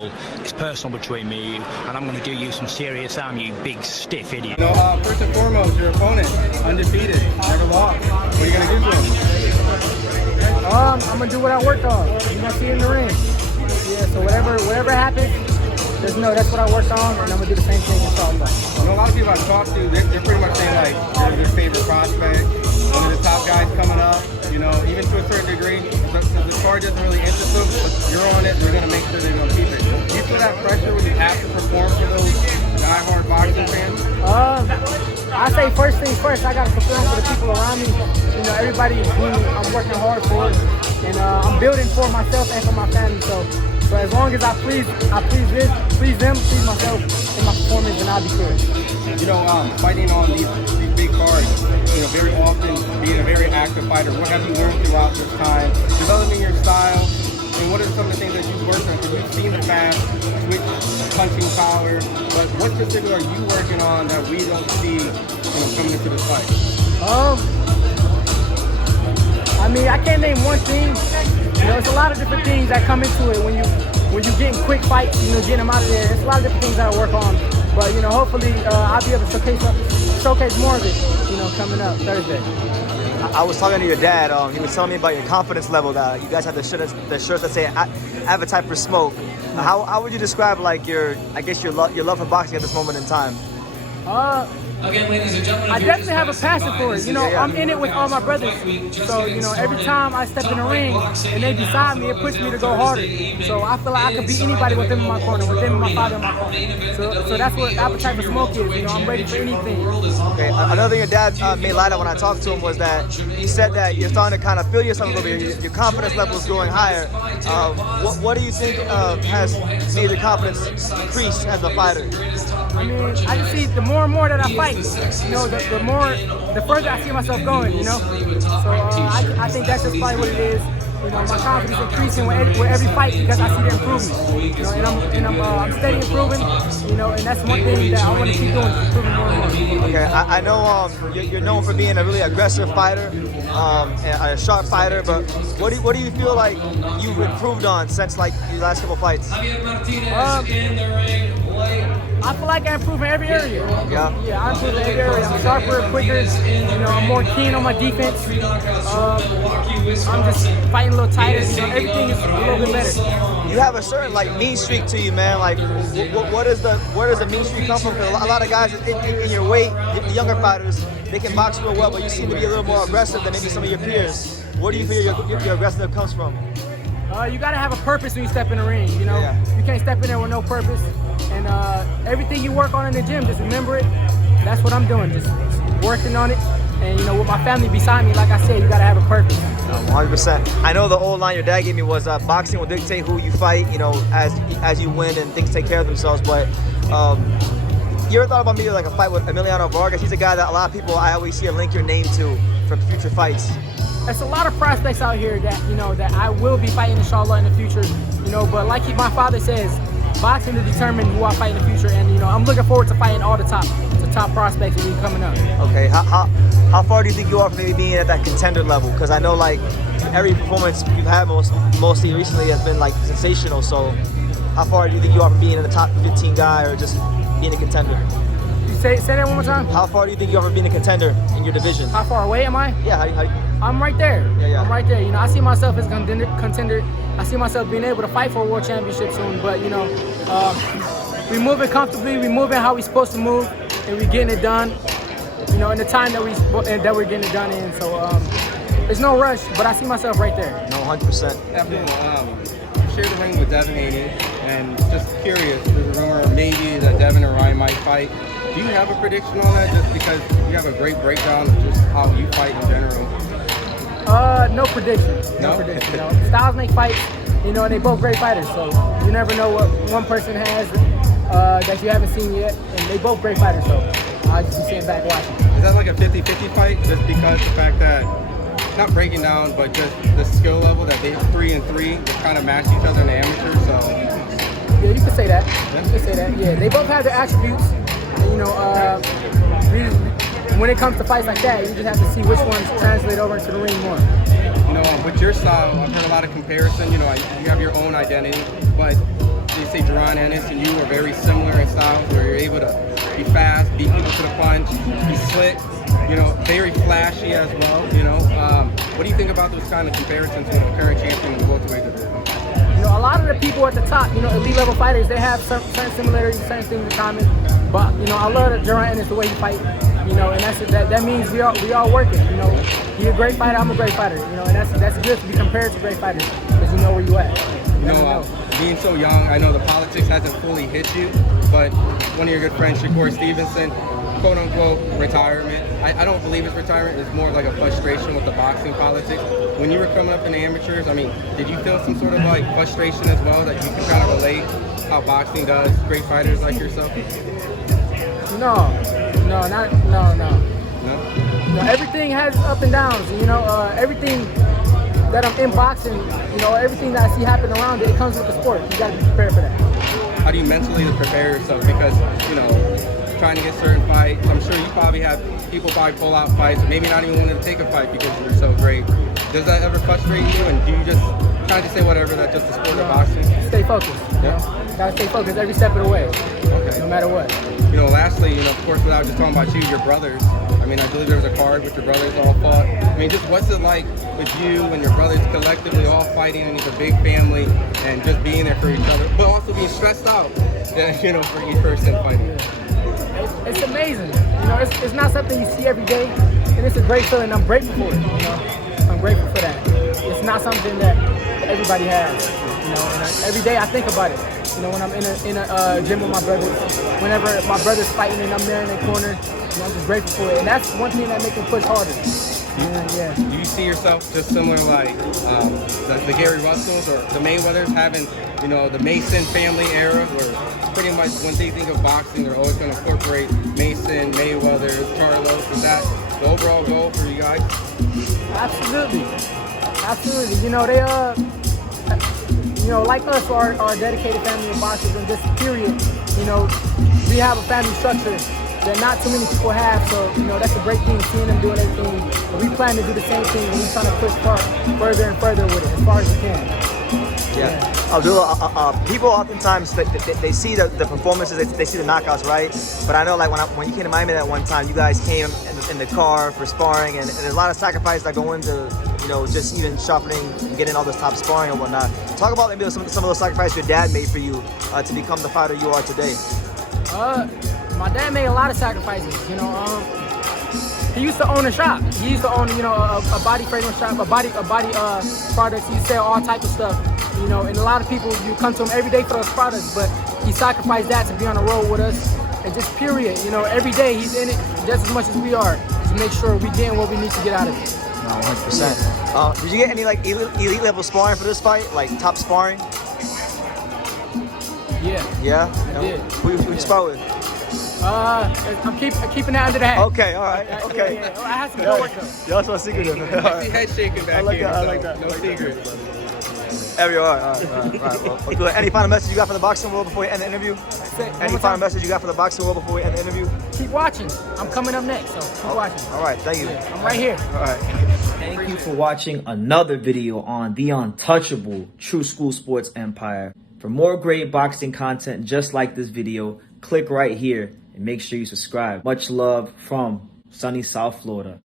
It's personal between me and you, and I'm going to do you some serious harm, you big stiff idiot. First and foremost, your opponent, undefeated, never lost. What are you going to do to him? I'm going to do what I work on. You're going to see it in the ring. Yeah, so whatever happens, just know that's what I worked on, and I'm going to do the same thing in Salt Lake. A lot of people I've talked to, they're pretty much saying like you're their favorite prospect, one of the top guys coming up, even to a certain degree. The card doesn't really interest them, but you're on it, they're going to make sure they're going to keep it. Do you feel that pressure when you have to perform for those diehard boxing fans? I say first things first, I got to perform for the people around me. Everybody who I'm working hard for, and I'm building for myself and for my family. So as long as I please them, please myself in my performance, and I'll be good. Fighting on these big cards, very often being a very active fighter, what have you learned throughout this time, developing your style, and what are some of the things that you've worked on? Because we've seen the fast switch punching power, but what specifically are you working on that we don't see coming into this fight? I can't name one thing. It's a lot of different things that come into it when you're getting quick fights, getting them out of there. There's a lot of different things that I work on. But, hopefully I'll be able to showcase more of it, coming up Thursday. I was talking to your dad. He was telling me about your confidence level, that you guys have the shirts that say "Appetite for Smoke." How would you describe your love for boxing at this moment in time? Again, ladies and gentlemen, I definitely have a passion for it. I'm in it with all my brothers. So, every time I step in the ring and they beside me, it pushes me to go harder. So I feel like I can beat anybody with them in my corner, with them and my father in my corner. So that's what Appetite for Smoke is. I'm ready for anything. Okay, another thing your dad made light of when I talked to him was that he said that you're starting to kind of feel yourself a little bit. Your confidence level is going higher. What do you think has made your confidence increase as a fighter? I just see the more and more that I fight, the further I see myself going, So I think that's just probably what it is. My confidence increasing with every fight because I see the improvement. And I'm steady improving, and that's one thing that I want to keep doing, improving more and more. Okay, I know you're known for being a really aggressive fighter, and a sharp fighter, but what do you feel like you've improved on since the last couple fights? I feel like I improve in every area. Yeah. Yeah, I improve in every area. I'm sharper, quicker. I'm more keen on my defense. I'm just fighting a little tighter. Everything is a little bit better. You have a certain mean streak to you, man. Where does the mean streak come from? Because a lot of guys in your weight, the younger fighters, they can box real well, but you seem to be a little more aggressive than maybe some of your peers. Where do you feel your aggressiveness comes from? You gotta have a purpose when you step in the ring. You can't step in there with no purpose. And everything you work on in the gym, just remember it. That's what I'm doing, just working on it. And with my family beside me, like I said, you gotta have a purpose. 100%. I know the old line your dad gave me was boxing will dictate who you fight. As you win and things take care of themselves. But you ever thought about maybe a fight with Emiliano Vargas? He's a guy that a lot of people I always see a link your name to for future fights. There's a lot of prospects out here that that I will be fighting inshallah in the future. But like my father says, boxing to determine who I fight in the future, and I'm looking forward to fighting all the top prospects when coming up. Okay, how far do you think you are from maybe being at that contender level? Because I know every performance you've had mostly recently has been sensational. So how far do you think you are from being in the top 15 guy or just being a contender? Say that one more time. How far do you think you are from being a contender in your division? How far away am I? Yeah, I'm right there. Yeah. I'm right there. I see myself as a contender. I see myself being able to fight for a world championship soon. But we moving comfortably. We moving how we supposed to move, and we getting it done. In the time that we're getting it done in. So there's no rush, but I see myself right there. No, 100%. Abdullah, you shared the ring with Devin Haney, and just curious, there's a rumor maybe that Devin and Ryan might fight. Do you have a prediction on that? Just because you have a great breakdown of just how you fight in general. No prediction. No prediction. Styles make fights, and they both great fighters. So you never know what one person has that you haven't seen yet, and they both great fighters. So I'll just be sitting back watching. Is that like a 50-50 fight? Just because the fact that not breaking down, but just the skill level that they have 3-3, just kind of match each other in the amateur. So yeah, you could say that. You could say that. Yeah, they both have their attributes. When it comes to fights like that, you just have to see which ones translate over into the ring more. With your style, I've heard a lot of comparison. You have your own identity, but you say Jaron Ennis and you were very similar in styles, where you're able to be fast, beat people to the punch, be slick, you know, very flashy as well, you know. What do you think about those kind of comparisons with the current champion in the welterweight division? You know, a lot of the people at the top, you know, elite level fighters, they have certain similarities, certain things in common. But, you know, I love Jaron Ennis, the way he fights, you know, and that means we all working, you know. He's a great fighter, I'm a great fighter, you know, and that's good to be compared to great fighters, because you know where you at. You know, being so young, I know the politics hasn't fully hit you, but one of your good friends, Shakur Stevenson, quote-unquote retirement. I don't believe it's retirement. It's more of like a frustration with the boxing politics. When you were coming up in the amateurs, I mean, did you feel some sort of like frustration as well that you can kind of relate how boxing does great fighters like yourself? No. Everything has up and downs, you know. Everything that I'm in boxing, you know, everything that I see happen around it, it comes with the sport. You got to be prepared for that. How do you mentally prepare yourself? Because, you know, trying to get certain fights, I'm sure you probably have people probably pull out fights, maybe not even wanting to take a fight because you're so great. Does that ever frustrate you? And do you just kind of say whatever, that's just the sport of boxing? Stay focused. You know? Gotta stay focused every step of the way. Okay. No matter what. You know, lastly, you know, of course, without just talking about you, your brothers. I mean, I believe there was a card with your brothers all fought. I mean, just what's it like with you and your brothers collectively all fighting, and it's a big family, and just being there for each other, but also being stressed out, you know, for each person fighting? It's amazing. You know, it's not something you see every day, and it's a great feeling. I'm grateful for it. You know, I'm grateful for that. It's not something that everybody has. You know, and every day I think about it. You know, when I'm in a gym with my brothers, whenever my brother's fighting and I'm there in the corner, you know, I'm just grateful for it. And that's one thing that makes them push harder. Yeah. Do you see yourself just similar like the Gary Russells or the Mayweathers having, you know, the Mason family era, where pretty much when they think of boxing, they're always going to incorporate Mason, Mayweather, Carlos? Is that the overall goal for you guys? Absolutely. You know, they you know, like us, are a dedicated family of boxers, and just period. You know, we have a family structure that not too many people have, so, you know, that's a great thing, seeing them doing everything. And we plan to do the same thing, and we're trying to push further and further with it, as far as we can. Yeah. Abdullah, people oftentimes, they see the performances, they see the knockouts, right? But I know, like, when you came to Miami that one time, you guys came in the car for sparring, and there's a lot of sacrifice that go into, you know, just even sharpening and getting all this top sparring and whatnot. Talk about maybe some of those sacrifices your dad made for you to become the fighter you are today. My dad made a lot of sacrifices, you know. He used to own a shop. He used to own, you know, a body fragrance shop, a body products. He sell all type of stuff, you know. And a lot of people, you come to him every day for those products, but he sacrificed that to be on the road with us. And just period, you know, every day he's in it just as much as we are, to make sure we getting what we need to get out of it. No, 100%. Did you get any like elite level sparring for this fight, like top sparring? Yeah. Yeah. I did. Who you spar with? I'm keeping that under the hat. Okay, all right, okay. Yeah. I have some good work though. Yeah, that's my secret. I see head shaking back here. I like that. No secrets. All right. Well, any final message you got for the boxing world before we end the interview? Any final message you got for the boxing world before we end the interview? Keep watching. I'm coming up next, so keep watching. All right, thank you. I'm right here. All right. Thank you for watching another video on the untouchable True School Sports Empire. For more great boxing content just like this video, click right here and make sure you subscribe. Much love from sunny South Florida.